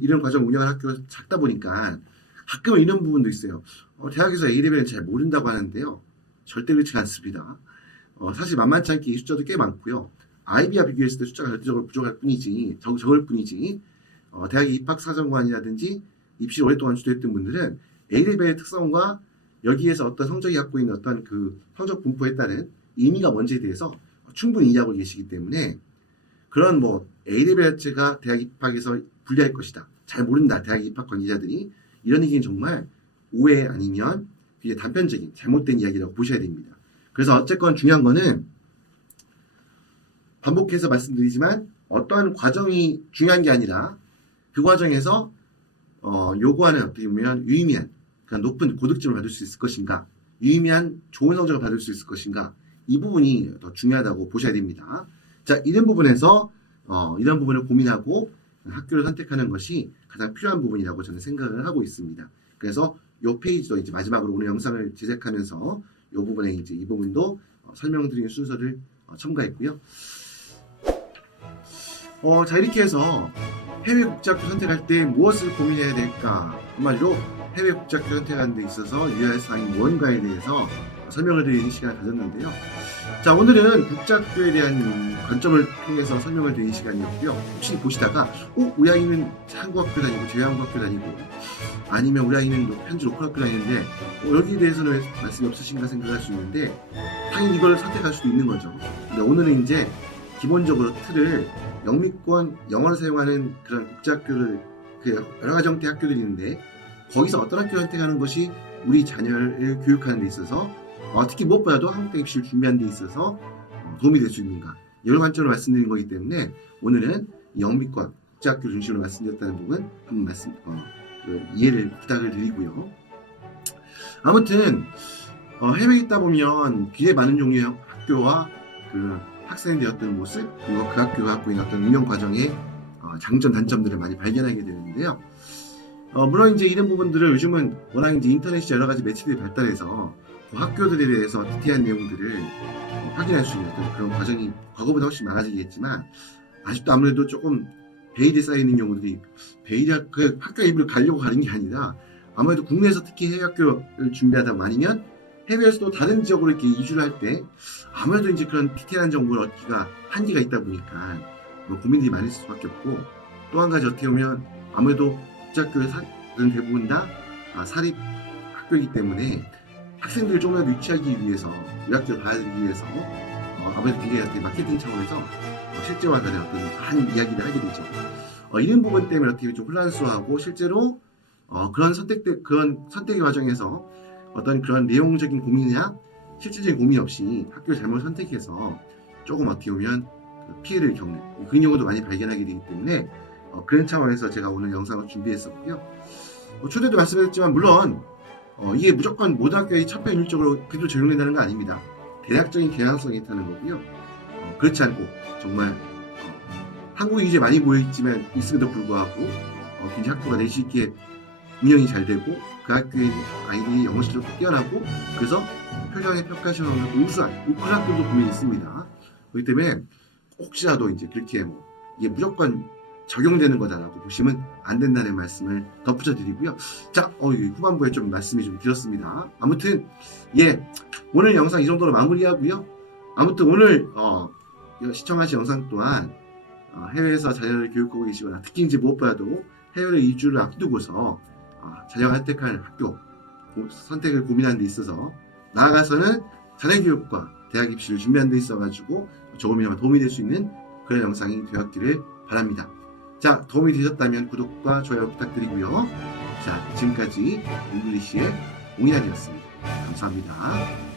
이런 과정 운영하는 학교가 작다 보니까 가끔은 이런 부분도 있어요. 대학에서 A레벨은 잘 모른다고 하는데요. 절대 그렇지 않습니다. 사실 만만치 않게 이 숫자도 꽤 많고요. IB와 비교했을 때 숫자가 절대적으로 부족할 뿐이지, 적을 뿐이지, 대학 입학 사정관이라든지 입시를 오랫동안 주도했던 분들은 A레벨의 특성과 여기에서 어떤 성적이 갖고 있는 어떤 그 성적 분포에 따른 의미가 뭔지에 대해서 충분히 이해하고 계시기 때문에 그런 뭐 A레벨 자체가 대학 입학에서 불리할 것이다. 잘 모른다. 대학 입학 관계자들이 이런 얘기는 정말 오해 아니면 이게 단편적인 잘못된 이야기라고 보셔야 됩니다. 그래서 어쨌건 중요한 거는 반복해서 말씀드리지만 어떠한 과정이 중요한 게 아니라 그 과정에서 요구하는 어떻게 보면 유의미한 그러니까 높은 고득점을 받을 수 있을 것인가 유의미한 좋은 성적을 받을 수 있을 것인가 이 부분이 더 중요하다고 보셔야 됩니다. 자, 이런 부분에서 이런 부분을 고민하고 학교를 선택하는 것이 가장 필요한 부분이라고 저는 생각을 하고 있습니다. 그래서 이 페이지도 이제 마지막으로 오늘 영상을 제작하면서 이 부분에 이제 이 부분도 설명드리는 순서를 첨가했고요. 자, 이렇게 해서 해외 국제학교 선택할 때 무엇을 고민해야 될까? 한마디로 해외 국제학교 선택하는 데 있어서 유의할 사항이 무언가에 대해서 설명을 드리는 시간을 가졌는데요. 자, 오늘은 국제학교에 대한 관점을 통해서 설명을 드리는 시간이었고요. 혹시 보시다가 우리 아이는 한국학교 다니고 제외한국학교 다니고 아니면 우리 아이는 현지 로컬학교 다니는데 여기에 대해서는 왜 말씀이 없으신가 생각할 수 있는데 당연히 이걸 선택할 수도 있는 거죠. 근데 오늘은 이제 기본적으로 틀을 영미권 영어를 사용하는 그런 국제학교를 그 여러 가지 형태의 학교들이 있는데 거기서 어떤 학교를 선택하는 것이 우리 자녀를 교육하는 데 있어서 특히 무엇보다도 한국대 입시를 준비하는 데 있어서 도움이 될 수 있는가 이런 관점으로 말씀드린 거기 때문에 오늘은 영미권 국제학교 중심으로 말씀드렸다는 부분 한번 이해를 부탁을 드리고요. 아무튼 해외에 있다 보면 굉장히 많은 종류의 학교와 그 학생이 되었던 모습 그리고 그 학교가 갖고 있는 어떤 운영 과정의 장점 단점들을 많이 발견하게 되는데요. 물론 이제 이런 부분들을 요즘은 워낙 이제 인터넷이 여러 가지 매체들이 발달해서 그 학교들에 대해서 디테일한 내용들을 확인할 수 있는 어떤 그런 과정이 과거보다 훨씬 많아지겠지만 아직도 아무래도 조금 베일에 쌓여 있는 경우들이 베일이 그 학교 일부를 가려고 가는 게 아니라 아무래도 국내에서 특히 해외 학교를 준비하다 보면 아니면 해외에서도 다른 지역으로 이렇게 이주를 할 때 아무래도 이제 그런 디테일한 정보를 얻기가 한계가 있다 보니까 고민들이 많을 수밖에 없고 또 한 가지 어떻게 보면 아무래도 국제학교는 대부분 다 사립 학교이기 때문에 학생들을 조금 더 유치하기 위해서 우리 학교를 봐드리기 위해서 아무래도 굉장히 마케팅 차원에서 실제와 다른 어떤 한 이야기를 하게 되죠. 이런 부분 때문에 어떻게 좀 혼란스러워하고 실제로 그런 선택의 과정에서 어떤 그런 내용적인 고민이나 실질적인 고민 없이 학교를 잘못 선택해서 조금 어떻게 보면 피해를 겪는 그런 경우도 많이 발견하게 되기 때문에 그런 차원에서 제가 오늘 영상을 준비했었고요. 초대도 말씀드렸지만 물론 이게 무조건 모든 학교에 천편일률적으로 그대로 적용된다는 건 아닙니다. 대략적인 개연성이 있다는 거고요. 그렇지 않고 정말 한국이 이제 많이 모여있지만 있음에도 불구하고 굉장히 학교가 내실 있게 운영이 잘 되고 그 학교의 아이들이 영어 실력도 뛰어나고 그래서 표정의 평가 시험을 우수한 그런 학교도 분명히 있습니다. 그렇기 때문에 혹시라도 이제 그렇게 이게 무조건 적용되는 거다라고 보시면 안 된다는 말씀을 덧붙여 드리고요. 자, 후반부에 좀 말씀이 좀 길었습니다. 아무튼 오늘 영상 이 정도로 마무리하고요. 아무튼 오늘 시청하신 영상 또한 해외에서 자녀를 교육하고 계시거나 특히 이제 무엇보다도 해외로 이주를 앞두고서 자녀가 선택할 학교 선택을 고민하는 데 있어서 나아가서는 자녀 교육과 대학 입시를 준비하는 데 있어가지고 조금이나마 도움이 될 수 있는 그런 영상이 되었기를 바랍니다. 자, 도움이 되셨다면 구독과 좋아요 부탁드리고요. 자, 지금까지 잉글리시의 옹이날이었습니다. 감사합니다.